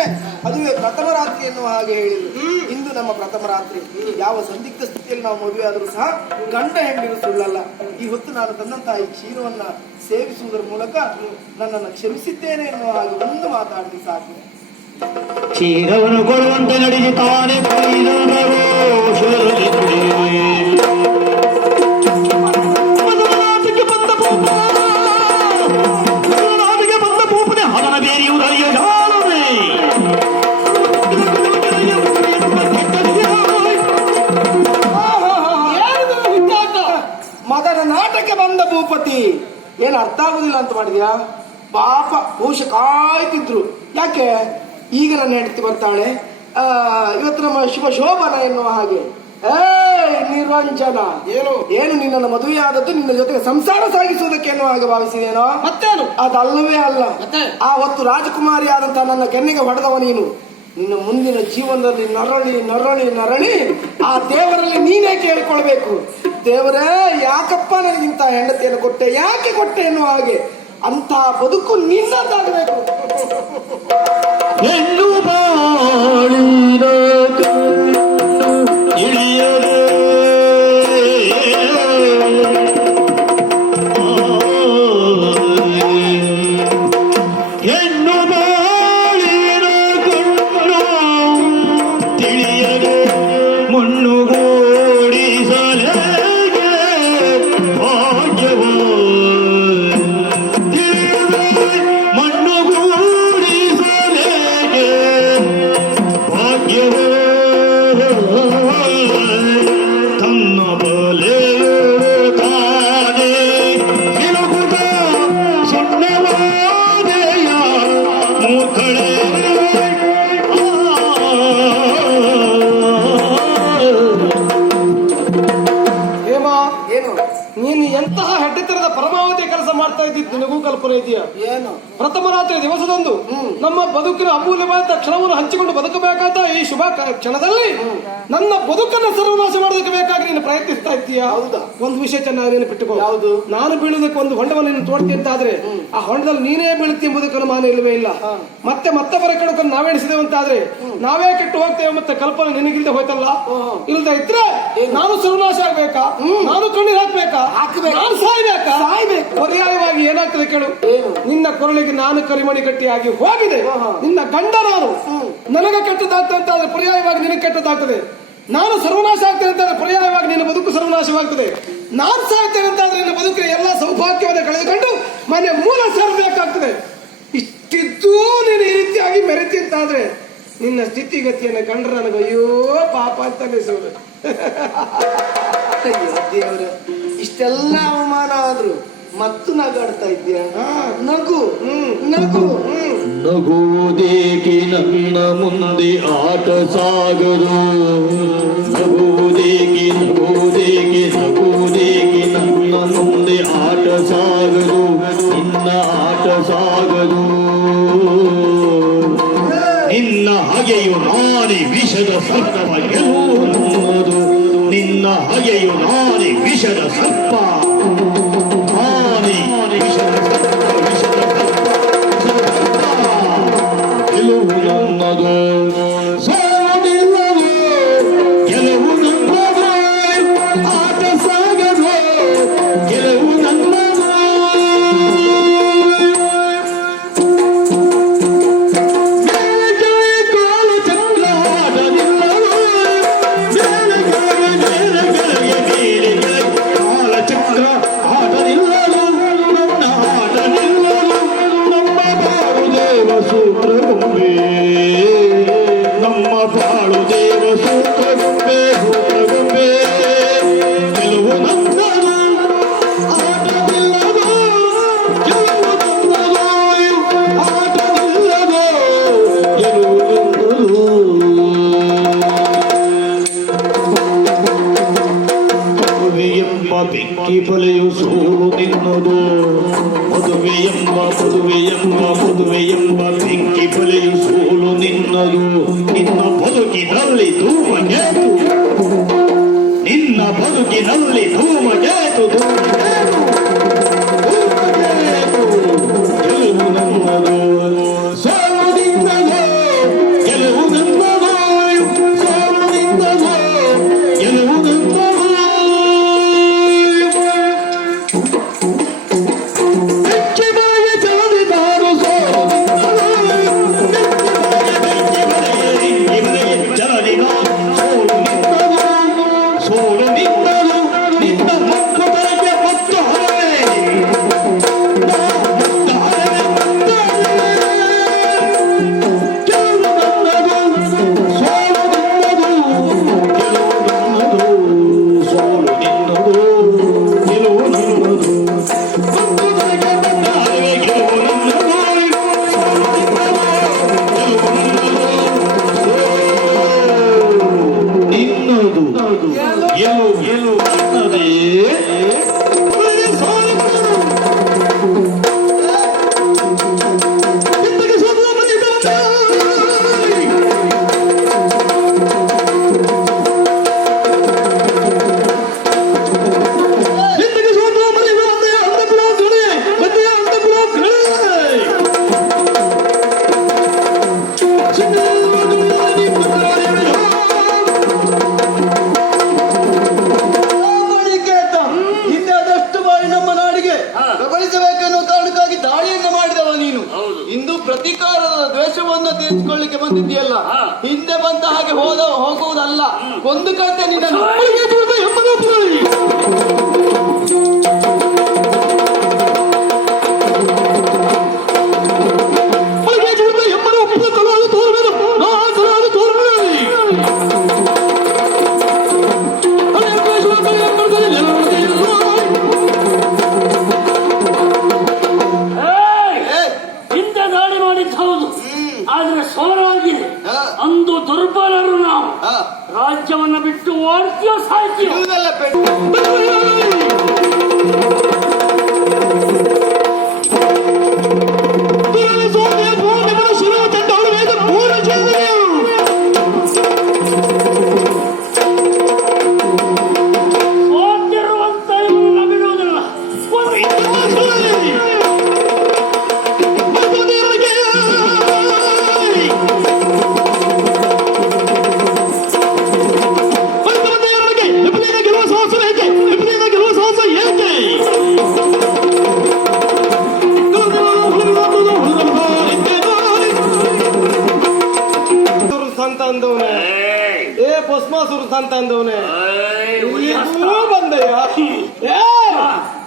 ಅಷ್ಟೇ, ಅದುವೇ ಪ್ರಥಮ ರಾತ್ರಿ ಎನ್ನುವ ಹಾಗೆ ಹೇಳಿದ್ರು. ಇಂದು ನಮ್ಮ ಪ್ರಥಮ ರಾತ್ರಿ. ಯಾವ ಸಂದಿಗ್ಧ ಸ್ಥಿತಿಯಲ್ಲಿ ನಾವು ಮದುವೆ ಆದರೂ ಸಹ ಗಂಡ ಹೆಂಡಿರು ಸುಳ್ಳಲ್ಲ. ಈ ಹೊತ್ತು ನಾನು ತಂದಂತಹ ಈ ಕ್ಷೀರವನ್ನ ಸೇವಿಸುವುದರ ಮೂಲಕ ನನ್ನನ್ನು ಕ್ಷಮಿಸಿದ್ದೇನೆ ಎನ್ನುವ ಹಾಗೆ ಒಂದು ಮಾತಾಡಿದ್ರೆ ಸಾಕು. ಕ್ಷೀರವನ್ನು ಕೊಡುವಂತೆ ನಡೆಸಿ ತಾನೇ ಮಗನ ನಾಟಕ್ಕೆ ಬಂದ ಭೂಪತಿ ಏನು ಅರ್ಥ ಆಗುದಿಲ್ಲ ಅಂತ ಮಾಡಿದ್ಯಾ? ಪಾಪ ಬಹುಶಃ ಕಾಯ್ತಿದ್ರು. ಯಾಕೆ ಈಗ ನನ್ನ ಹೆಂಡತಿ ಬರ್ತಾಳೆ, ಇವತ್ತು ನಮ್ಮ ಶುಭ ಶೋಭನ ಎನ್ನುವ ಹಾಗೆ. ನಿರ್ವಂಚನ ಏನು ನಿನ್ನ ಮದುವೆ ಆದದ್ದು ನಿನ್ನ ಜೊತೆಗೆ ಸಂಸಾರ ಸಾಗಿಸುವುದಕ್ಕೆ ಎನ್ನುವ ಹಾಗೆ ಭಾವಿಸಿದೇನೋ? ಮತ್ತೇನು ಅದಲ್ಲವೇ ಅಲ್ಲ. ಆ ಹೊತ್ತು ರಾಜಕುಮಾರಿ ಆದಂತಹ ನನ್ನ ಕೆನ್ನೆಗೆ ಹೊಡೆದವ ನೀನು. ನಿನ್ನ ಮುಂದಿನ ಜೀವನದಲ್ಲಿ ನರಳಿ ನರಳಿ ನರಳಿ ಆ ದೇವರಲ್ಲಿ ನೀನೇ ಕೇಳಿಕೊಳ್ಬೇಕು, ದೇವರೇ ಯಾಕಪ್ಪ ನನಗಿಂತ ಹೆಂಡತಿಯನ್ನು ಕೊಟ್ಟೆ, ಯಾಕೆ ಕೊಟ್ಟೆ ಎನ್ನುವ ಹಾಗೆ. ಅಂತ ಬದುಕು ನಿನ್ನದಾಗಬೇಕು. ನೀನು ಎಂತಹ ಹೆಡ್ಡಿತನದ ಪರಮಾವಧಿ ಕೆಲಸ ಮಾಡ್ತಾ ಇದ್ದಿದ್ದು ನಿನಗೂ ಕಲ್ಪನೆ ಇದೆಯಾ? ಏನು ಪ್ರಥಮ ರಾತ್ರಿ ದಿವಸದಂದು ನಮ್ಮ ಬದುಕಿನ ಅಮೂಲ್ಯವಾದ ಕ್ಷಣವನ್ನು ಹಂಚಿಕೊಂಡು ಬದುಕಬೇಕಾದ ಈ ಶುಭ ಕ್ಷಣದಲ್ಲಿ ನನ್ನ ಬದುಕನ್ನು ಸರ್ವನಾಶ ಮಾಡೋದಕ್ಕೆ ಬೇಕಾಗಿ ನೀನು ಪ್ರಯತ್ನಿಸ್ತಾ ಇದ್ದೀಯಾ? ಹೌದಾ? ಒಂದು ವಿಷಯ ಚೆನ್ನಾಗಿ ನೆನಪಿಟ್ಟುಕೋ. ಯಾವುದು? ನಾನು ಬೀಳುವುದಕ್ಕೆ ಒಂದು ಹೊಂಡವನ್ನು ನೀನು ತೋಡ್ತಿ ಅಂತಾದ್ರೆ ಆ ಹೊಂಡದಲ್ಲಿ ನೀನೇ ಬೀಳುತ್ತಿ ಎಂಬುದಕ್ಕೆ ಅನುಮಾನ ಇಲ್ಲವೇ ಇಲ್ಲ. ಮತ್ತೆ ಮತ್ತೊಬ್ಬರ ಕೆಡಕನ್ನು ನಾವೆಣಿಸಿದೆವು ಅಂತಾದ್ರೆ ನಾವೇ ಕೆಟ್ಟು ಹೋಗ್ತೇವೆ. ಮತ್ತೆ ಕಲ್ಪನೆ ನಿನಗಿಲ್ದೆ ಹೋಯ್ತಲ್ಲ. ಇಲ್ಲದೆ ಇದ್ರೆ ನಾನು ಸರ್ವನಾಶ ಆಗ್ಬೇಕಾ? ನಾನು ಕಣ್ಣೀರು ಹಾಕ್ಬೇಕಾ? ನಾನು ಸಾಯ್ಬೇಕಾ? ಪರ್ಯಾಯವಾಗಿ ಏನಾಗ್ತದೆ ಕೇಳು. ನಿನ್ನ ಕೊರಳಿಗೆ ನಾನು ಕರಿಮಣಿ ಗಟ್ಟಿಯಾಗಿ ಹೋಗಿದೆ. ನಿನ್ನ ಗಂಡ ನಾನು. ನನಗೆ ಕೆಟ್ಟದಾಗ್ತದೆ ಅಂತಾದ್ರೆ ಪರ್ಯಾಯವಾಗಿ ನಿನಗೆ ಕೆಟ್ಟದಾಗ್ತದೆ. ನಾನು ಸರ್ವನಾಶ ಆಗ್ತೇನೆ ಅಂತಾದ್ರೆ ಪರ್ಯಾಯವಾಗಿ ನಿನ್ನ ಬದುಕು ಸರ್ವನಾಶವಾಗ್ತದೆ. ನಾನು ಸಾಯ್ತೇನೆ ಅಂತಾದ್ರೆ ನಿನ್ನ ಬದುಕಿನ ಎಲ್ಲಾ ಸೌಭಾಗ್ಯವನ್ನು ಕಳೆದುಕೊಂಡು ಮನೆ ಮೂಲ ಸೇರಬೇಕಾಗ್ತದೆ. ಇಷ್ಟಿದ್ದೂ ನೀನು ಈ ರೀತಿಯಾಗಿ ಮೆರೆತಿ ಅಂತಾದ್ರೆ ನಿನ್ನ ಸ್ಥಿತಿಗತಿಯನ್ನು ಕಂಡ್ರೆ ನನಗೆ ಅಯ್ಯೋ ಪಾಪ ಅಂತ ಅನಿಸುವುದು. ಅಯ್ಯೋ ದೇವ್ರ, ಇಷ್ಟೆಲ್ಲ ಅವಮಾನ ಆದ್ರು ಮತ್ತು ನಗಾಡ್ತಾ ಇದ್ದೀಯ. ನಗು ನಗು ನಗುವುದೇಕೆ ನನ್ನ ಮುಂದೆ ಆಟ ಸಾಗದು. ನಗುವುದೇಕೆ ನಗುವುದೇಕೆ ನಗುವುದೇಕೆ ನನ್ನ ಮುಂದೆ ಆಟ ಸಾಗದು. ನಿನ್ನ ಆಟ ಸಾಗದು. ನಿನ್ನ ಹಗೆಯು ನಾನೇ ವಿಷದ ಸರ್ಪ ಗೆಲ್ಲುವುದು. ನಿನ್ನ ಹಗೆಯು ನಾನೇ ವಿಷದ ಸರ್ಪ. ಚಕ್ರ ಇಂದು ಪ್ರತೀಕಾರದ ದ್ವೇಷವನ್ನು ತೀರಿಸಿಕೊಳ್ಳಿಕ್ಕೆ ಬಂದಿದ್ದೀಯಲ್ಲ, ಹಿಂದೆ ಬಂದ ಹಾಗೆ ಹೋಗುವುದಲ್ಲ, ಕೊಂದು ಕತೆ ನಿನ್ನನ್ನು. ಹಿಂದೆ ದಾಳಿ ಮಾಡಿದ್ದು ಹೌದು, ಆದ್ರೆ ಸೋಲವಾಗಿದೆ. ಅಂದು ದುರ್ಬಲರು ನಾವು. ರಾಜ್ಯವನ್ನ ಬಿಟ್ಟು ಓಡ್ತೀಯೋ ಸಾಯ್ತೀಯೋ? ಇವುದೆಲ್ಲ ಪೆಟ್ಟು. ಸೋತಿರುವಂತ ಇವನ್ನ ಬಿಡುವುದಿಲ್ಲ. ಸಂತ ಅಂದವನೇ, ಏ ಭಸ್ಮಾಸುರ ಸಂತ ಅಂದವನೇ, ಇಲ್ಲಿಗೂ ಬಂದಯ್ಯ. ಏ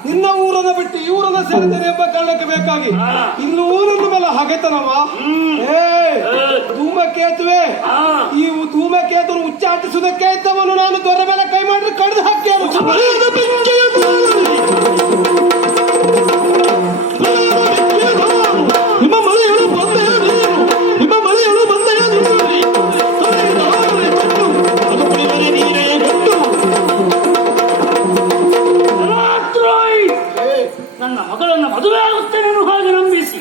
ನಿನ್ನ ಊರನ್ನ ಬಿಟ್ಟು ಈ ಊರನ್ನ ಸೇರಿದ್ದೇನೆ ಎಂಬ ಕಾರಣಕ್ಕೆ ಬೇಕಾಗಿ ಇನ್ನು ಊರನ್ನ ಮೇಲೆ ಹಗೆತನವ. ಏ ಧೂಮಕೇತುವೆ, ಈ ಧೂಮಕೇತುನು ಉಚ್ಚಾಟಿಸುವುದಕ್ಕೆ ಇದ್ದವನು ನಾನು ದೊರೆ ಮೇಲೆ ಕೈ ಮಾಡಿ ಕಡಿದು ಹಾಕ್ಯಾನು. ನಿಮ್ಮ ಮಳೆಯಳು ಬಂದೆಯ ನೀರು, ನಿಮ್ಮ ಮಳೆಯಳು ಬಂದೆಯ ನೀರು, ಅದು ಕುಡಿದರೆ ನೀರೇ ಗಟ್ಟು. ನನ್ನ ಮಗಳನ್ನು ಮದುವೆ ಆಗುತ್ತೇನೆ ಹಾಗೆ ನಂಬಿಸಿ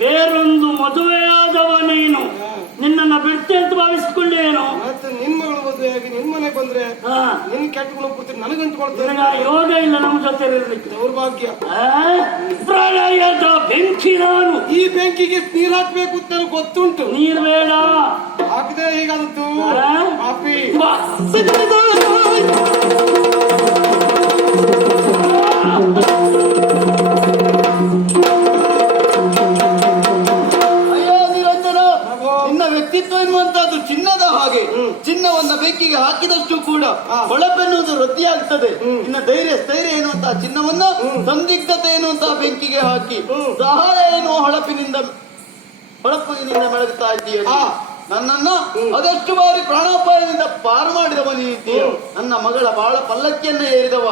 ಬೇರೊಂದು ಮದುವೆಯಾದವ ನೀನು ನಿನ್ನನ್ನು ಬಿಡ್ತೆ ಅಂತ ಭಾವಿಸಿಕೊಂಡೇನು? ಮತ್ತೆ ನಿನ್ ಮಗಳು ಮದುವೆಯಾಗಿ ನಿನ್ ಮನೆಗೆ ಬಂದ್ರೆ ನಿನ್ ಕೆಟ್ಟ ಗುಣ ಪೂರ್ತಿ ನನಗಂಟ್ಕೊಳ್ತೇನೆ. ಯೋಗ ಇಲ್ಲ ನಮ್ಮ ಜೊತೆ ಇರಲಿಕ್ಕೆ. ದೌರ್ಭಾಗ್ಯ. ಪ್ರಳಯದ ಬೆಂಕಿ ನಾನು. ಈ ಬೆಂಕಿಗೆ ನೀರ್ ಹಾಕ್ಬೇಕು ಅಂತ ನನಗೆ ಗೊತ್ತುಂಟು. ನೀರ್ ಬೇಡ, ಹಾಕಿದ್ರೆ ಹೀಗಾದದ್ದು ಪಾಪಿ. ಬಾ. ಅಯ್ಯೋ ನಿರಂಜನ, ನಿನ್ನ ವ್ಯಕ್ತಿತ್ವ ಎನ್ನುವಂತಹದ್ದು ಚಿನ್ನದ ಹಾಗೆ. ಚಿನ್ನವನ್ನ ಬೆಂಕಿಗೆ ಹಾಕಿದಷ್ಟು ಕೂಡ ಹೊಳಪೆನ್ನುವುದು ವೃದ್ಧಿಯಾಗ್ತದೆ. ನಿನ್ನ ಧೈರ್ಯ ಸ್ಥೈರ್ಯ ಎನ್ನುವಂತಹ ಚಿನ್ನವನ್ನ ಸಂದಿಗ್ಧತೆ ಎನ್ನುವಂತಹ ಬೆಂಕಿಗೆ ಹಾಕಿ ಸಹಾಯ ಎನ್ನುವ ಹೊಳಪಿನಿಂದ ಬೆಳಗುತ್ತಾ ಇದ್ದೀಯ. ನನ್ನನ್ನ ಅದಷ್ಟು ಬಾರಿ ಪ್ರಾಣಾಪಾಯದಿಂದ ಪಾರು ಮಾಡಿದವ ನೀದ್ದೀಯ. ನನ್ನ ಮಗಳ ಬಾಳ ಪಲ್ಲಕ್ಕಿಯನ್ನ ಏರಿದವ.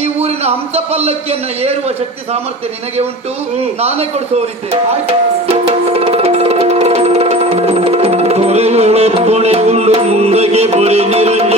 ಈ ಊರಿನ ಹಂಸ ಪಲ್ಲಕ್ಕಿಯನ್ನ ಏರುವ ಶಕ್ತಿ ಸಾಮರ್ಥ್ಯ ನಿನಗೆ ಉಂಟು. ನಾನೇ ಕೊಡಿಸೋರಿದ್ದೆ. ಮುಂದಕ್ಕೆ ಬರೀ ನಿರಂಜನ